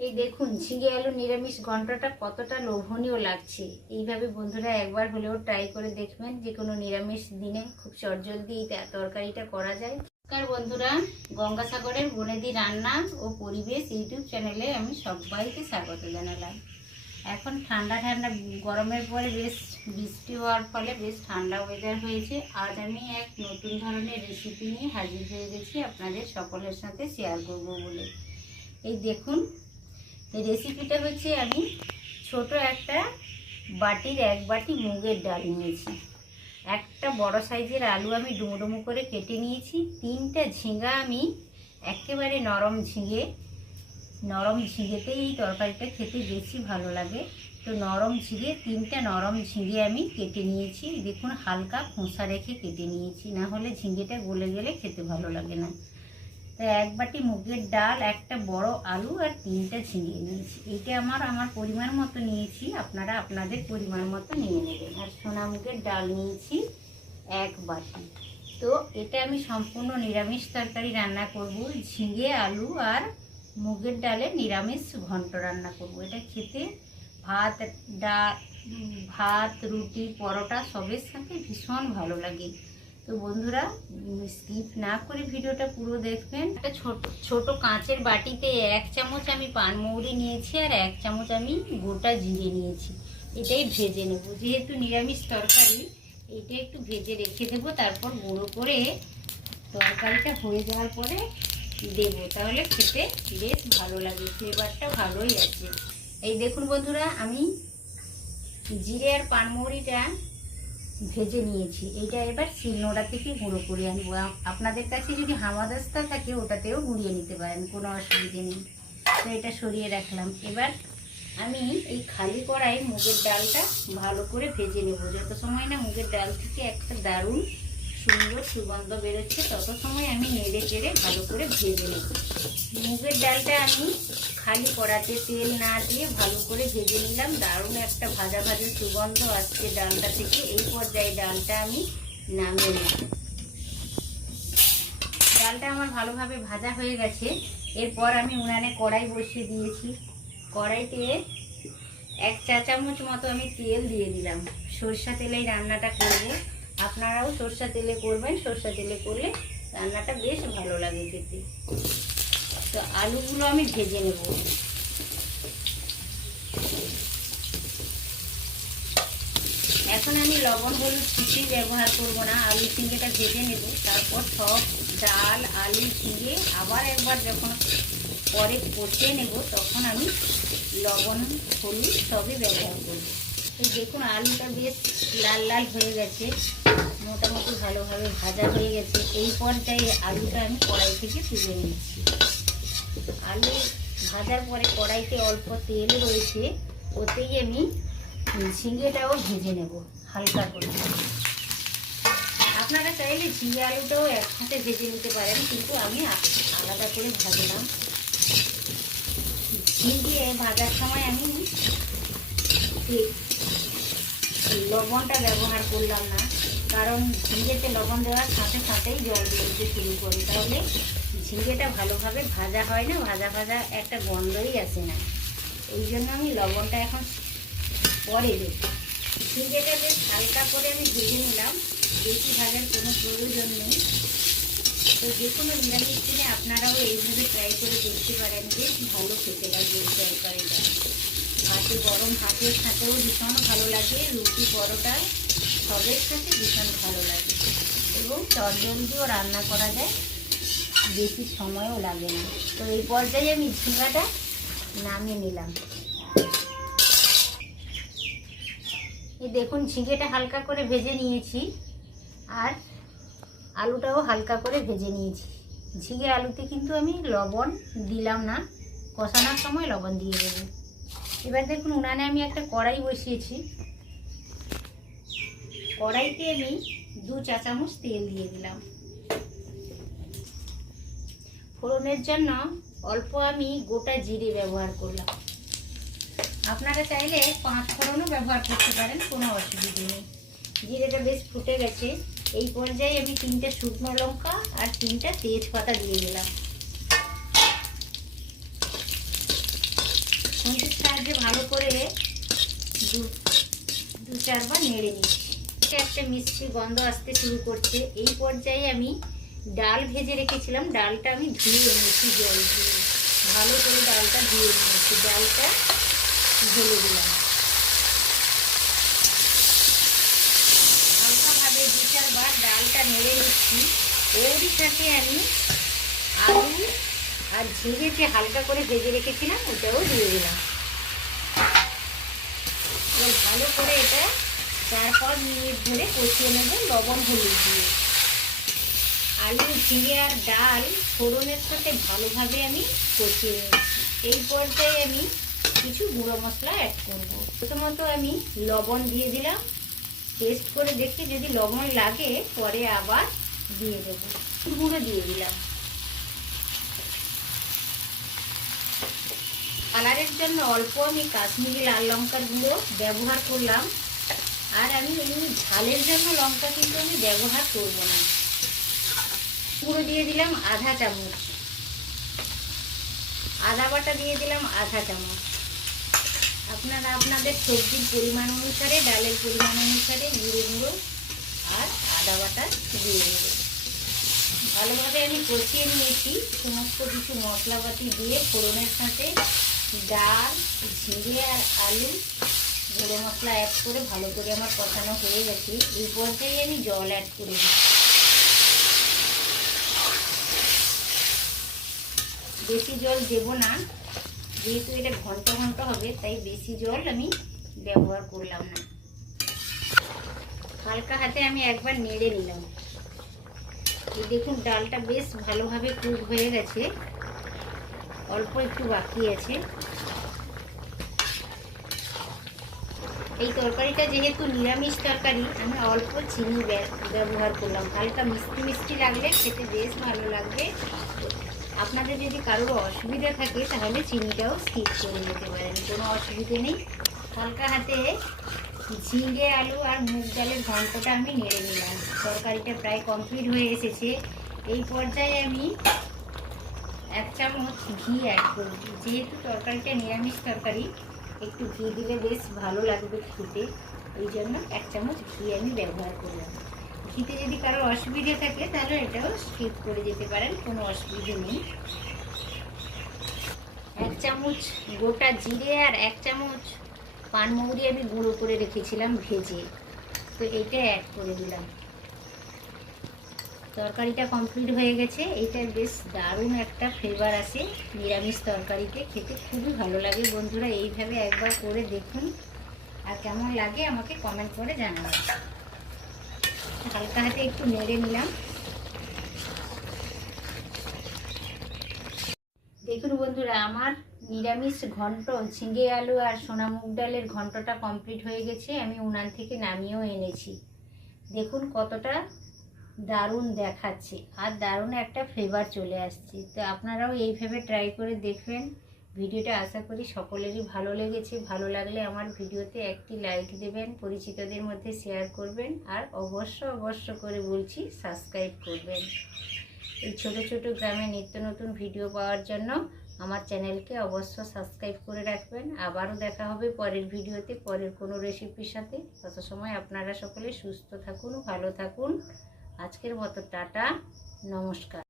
এই দেখুন ঝিঙে আলু নিরামিষ ঘন্টটা কতটা লোভনীয় লাগছে। এইভাবে বন্ধুরা একবার হলেও ট্রাই করে দেখবেন, যে কোনো নিরামিষ দিনে খুব চটজলদি এই তরকারিটা করা যায়। নমস্কার বন্ধুরা, গঙ্গাসাগরের বনেদি রান্না ও পরিবেশ ইউটিউব চ্যানেলে আমি সবাইকে স্বাগত জানালাম। এখন ঠান্ডা ঠান্ডা গরমের পরে বেশ বৃষ্টি হওয়ার ফলে বেশ ঠান্ডা ওয়েদার হয়েছে। আজ আমি এক নতুন ধরনের রেসিপি নিয়ে হাজির হয়ে গেছি আপনাদের সকলের সাথে শেয়ার করব বলে। এই দেখুন, এই রেসিপিটা হচ্ছে আমি ছোট একটা বাটির 1 বাটি মুগের ডাল নিয়েছি, একটা বড় সাইজের আলু আমি ডুমো ডুমো করে কেটে নিয়েছি, 3টা ঝিঙা আমি একেবারে নরম ঝিঙেতেই এই তরকারিটা খেতে বেশি ভালো লাগে। তো নরম ঝিঙে 3টা নরম ঝিঙে আমি কেটে নিয়েছি। দেখুন হালকা খোসা রেখে কেটে নিয়েছি, না হলে ঝিঙেটা গলে গেলে খেতে ভালো লাগে না। তো 1 বাটি মুগের ডাল, একটা বড় আলু আর 3টা ঝিঙে নিয়েছি। এইটা আমার পরিমাণ মতো নিয়েছি, আপনারা আপনাদের পরিমাণ মতো নিয়ে নেবেন। আর সোনা মুগের ডাল নিয়েছি 1 বাটি। তো এটা আমি সম্পূর্ণ নিরামিষ তরকারি রান্না করব, ঝিঙে আলু আর মুগের ডালে নিরামিষ ঘন্ট রান্না করব। এটা খেতে ভাত রুটি পরোটা সবের সাথে ভীষণ ভালো লাগে। তো বন্ধুরা স্কিপ না করে ভিডিওটা পুরো দেখবেন। একটা ছোট কাঁচের বাটিতে 1 চামচ আমি পানমৌরি নিয়েছি আর 1 চামচ আমি গোটা জিরে নিয়েছি। এটাই ভেজে নেব, যেহেতু নিরামিষ তরকারি এটা একটু ভেজে রেখে দেবো, তারপর গুঁড়ো করে তরকারিটা হয়ে যাওয়ার পরে দেবো, তাহলে খেতে বেশ ভালো লাগে, ফ্লেভারটা ভালোই আছে। এই দেখুন বন্ধুরা, আমি জিরে আর পানমৌরিটা ভেজে নিয়েছি। এইটা এবার শিলনোড়া থেকে গুঁড়ো করে আনবো। আপনাদের কাছে যদি হামাদাস্তা থাকে ওটাতেও গুঁড়িয়ে নিতে পারেন, কোনো অসুবিধে নেই। তো এটা সরিয়ে রাখলাম। এবার আমি এই খালি কড়াই মুগের ডালটা ভালো করে ভেজে নেব। যত সময় না মুগের ডাল থেকে একটা দারুণ সুন্দর সুগন্ধ বেরোচ্ছে, তত সময় আমি নেড়ে চেড়ে ভালো করে ভেজে নেব। মুগের ডালটা আমি খালি কড়াতে তেল না দিয়ে ভালো করে ভেজে নিলাম। দারুণ একটা ভাজা ভাজা সুগন্ধ আসছে ডালটা থেকে। এই পর্যায়ে ডালটা আমি নামিয়ে নেব। ডালটা আমার ভালোভাবে ভাজা হয়ে গেছে। এরপর আমি উনানে কড়াই বসিয়ে দিয়েছি। কড়াইতে 1 চা চামচ মতো আমি তেল দিয়ে দিলাম। সরষা তেলেই রান্নাটা করব, আপনারাও সরষা তেলে করবেন। সরষা তেলে করলে রান্নাটা বেশ ভালো লাগে খেতে। তো আলুগুলো আমি ভেজে নেব। এখন আমি লবণ হলুদ কিছুই ব্যবহার করব না, আলু ঝিঙেটা ভেজে নেব। তারপর সব ডাল আলু ঝিঙে আবার একবার যখন পরে কষে নেব, তখন আমি লবণ হলুদ সবই ব্যবহার করব। এই দেখুন আলুটা বেশ লাল লাল হয়ে গেছে, মোটামুটি ভালোভাবে ভাজা হয়ে গেছে। এই পর্যায়ে আলুটা আমি কড়াই থেকে তুলে নিচ্ছি। আলু ভাজার পরে কড়াইতে অল্প তেল রয়েছে, ওতেই আমি ঝিঙেটাও ভেজে নেব হালকা করে। আপনারা চাইলে ঝিঙে আলুটাও একসাথে ভেজে নিতে পারেন, কিন্তু আমি আলাদা করে ভাজলাম। ঝিঙে ভাজার সময় আমি লবণটা ব্যবহার করলাম না, কারণ ঝিঙেতে লবণ দেওয়ার সাথে সাথেই জল বেরোতে শুরু করে, তাহলে ঝিঙেটা ভালোভাবে ভাজা হয় না, ভাজা একটা গন্ধই আসে না। এই জন্য আমি লবণটা এখন পরে দেব। ঝিঙেটা বেশ হালকা করে আমি ভেজে নিলাম, বেশি ভাজার কোনো প্রয়োজন নেই। তো যে কোনো নিরামিষ দিনে আপনারাও এইভাবে ট্রাই করে দেখতে পারেন, বেশ ভালো খেতে লাগবে এই তরকারিটা। ভাতে গরম ভাতের সাথেও ভীষণ ভালো লাগে, রুটি পরোটা সবের সাথে ভীষণ ভালো লাগে, এবং চটজলদিও রান্না করা যায়, বেশি সময়ও লাগে না। তো এই পর্যায়ে আমি ঝিঙাটা নামিয়ে নিলাম। এই দেখুন ঝিঙেটা হালকা করে ভেজে নিয়েছি আর আলুটাও হালকা করে ভেজে নিয়েছি। ঝিঙে আলুতে কিন্তু আমি লবণ দিলাম না, কষানোর সময় লবণ দিয়ে দেবো। এবার দেখুন উনানে আমি একটা কড়াই বসিয়েছি। কড়াইতে আমি 2 চা চামচ তেল দিয়ে দিলাম। ফোড়নের জন্য অল্প আমি গোটা জিরে ব্যবহার করলাম। আপনারা চাইলে 5 ফোড়নও ব্যবহার করতে পারেন, কোনো অসুবিধে নেই। জিরেটা বেশ ফুটে গেছে। এই পর্যায়ে আমি 3টে শুকনো লঙ্কা আর 3টা তেজপাতা দিয়ে দিলাম। সাহায্যে ভালো করে দু চারবার নেড়ে নিচ্ছি। একটা মিষ্টি গন্ধ আসতে শুরু করছে। এই পর্যায়ে আমি ডাল ভেজে রেখেছিলাম, ডালটা আমি ধুয়ে নিয়েছি জল দিয়ে, ভালো করে ডালটা ধুয়ে নিয়েছি। ডালটা ঢেলে দিলাম, হালকাভাবে দু চারবার ডালটা নেড়ে নিচ্ছি। ওরই সাথে আমি আলু আর ঝিঙে যে হালকা করে ভেজে রেখেছিলাম ওটাও দিয়ে দিলাম। এবার ভালো করে এটা 4-5 মিনিট ধরে কষিয়ে নেব লবণ হলুদ দিয়ে। আলু ঝিঙে আর ডাল ফোড়নের সাথে ভালোভাবে আমি কষিয়ে নিচ্ছি। এই পর্যায়ে আমি কিছু গুঁড়ো মশলা অ্যাড করব। প্রথমত আমি লবণ দিয়ে দিলাম, টেস্ট করে দেখি যদি লবণ লাগে পরে আবার দিয়ে দেব। গুঁড়ো দিয়ে দিলাম। কালারের জন্য অল্প আমি কাশ্মীরি লাল লঙ্কার গুঁড়ো ব্যবহার করলাম, আর আমি এমনি ঝালের জন্য লঙ্কা কিন্তু আমি ব্যবহার করব না। গুঁড়ো দিয়ে দিলাম আধা চামচ, আদা বাটা দিয়ে দিলাম আধা চামচ। আপনারা আপনাদের সবজির পরিমাণ অনুসারে, ডালের পরিমাণ অনুসারে গুঁড়ো আর আদা বাটা দিয়ে দেবেন। ভালোভাবে আমি কষিয়ে নিয়েছি সমস্ত কিছু মশলাপাতি দিয়ে। ফোড়নের সাথে ডাল ঝিঙে আর আলু গুঁড়ো মশলা অ্যাড করে ভালো করে আমার কষানো হয়ে গেছে। এই পর্যায়ে আমি জল অ্যাড করে দিচ্ছি। বেশি জল দেব না, যেহেতু এটা ঘন্ট ঘন্ট হবে, তাই বেশি জল আমি ব্যবহার করলাম না। হালকা হাতে আমি একবার নেড়ে নিলাম। এই দেখুন ডালটা বেশ ভালোভাবে কুক হয়ে গেছে, অল্প একটু বাকি আছে। এই তরকারিটা যেহেতু নিরামিষ তরকারি, আমি অল্প চিনি ব্যবহার করলাম। হালকা মিষ্টি মিষ্টি লাগলে খেতে বেশ ভালো লাগবে। আপনাদের যদি কারোর অসুবিধা থাকে তাহলে চিনিটাও স্কিপ করে নিতে পারেন, কোনো অসুবিধে নেই। হালকা হাতে ঝিঙে আলু আর মুগ ডালের ঘন্টটা আমি নেড়ে নিলাম। তরকারিটা প্রায় কমপ্লিট হয়ে এসেছে। এই পর্যায়ে আমি 1 চামচ ঘি অ্যাড করব। যেহেতু তরকারিটা নিরামিষ তরকারি, একটু ঘি দিলে বেশ ভালো লাগবে খেতে, এই জন্য 1 চামচ ঘি আমি ব্যবহার করলাম। ঘিতে যদি কারোর অসুবিধে থাকে তাহলে এটাও স্কিপ করে যেতে পারেন, কোনো অসুবিধে নেই। 1 চামচ গোটা জিরে আর 1 চামচ পানমৌরি আমি গুঁড়ো করে রেখেছিলাম ভেজে, তো এটা অ্যাড করে দিলাম। তরকারিটা কমপ্লিট হয়ে গেছে। এটা বেশ দারুণ একটা ফ্লেভার আসে নিরামিষ তরকারিতে, খেতে খুবই ভালো লাগে। বন্ধুরা এইভাবে একবার করে দেখুন, আর কেমন লাগে আমাকে কমেন্ট করে জানাবেন। হালকা হাতে একটু নেড়ে নিলাম। দেখুন বন্ধুরা, আমার নিরামিষ ঘন্ট ঝিঙে আলু আর সোনা মুগ ডালের ঘন্টটা কমপ্লিট হয়ে গেছে। আমি উনান থেকে নামিয়েও এনেছি। দেখুন কতটা দারুণ দেখাচ্ছে, আর দারুণ একটা ফ্লেভার চলে আসছে। তো আপনারাও এইভাবে ট্রাই করে দেখবেন। ভিডিওটা আশা করি সকলেরই ভালো লেগেছে। ভালো লাগলে আমার ভিডিওতে একটি লাইক দেবেন, পরিচিতদের মধ্যে শেয়ার করবেন, আর অবশ্য করে বলছি সাবস্ক্রাইব করবেন। এই ছোট ছোট গ্রামে নিত্য নতুন ভিডিও পাওয়ার জন্য আমার চ্যানেলকে অবশ্য সাবস্ক্রাইব করে রাখবেন। আবারও দেখা হবে পরের ভিডিওতে, পরের কোনো রেসিপির সাথে। তত সময় আপনারা সকলে সুস্থ থাকুন, ভালো থাকুন। আজকের মতো টাটা, নমস্কার।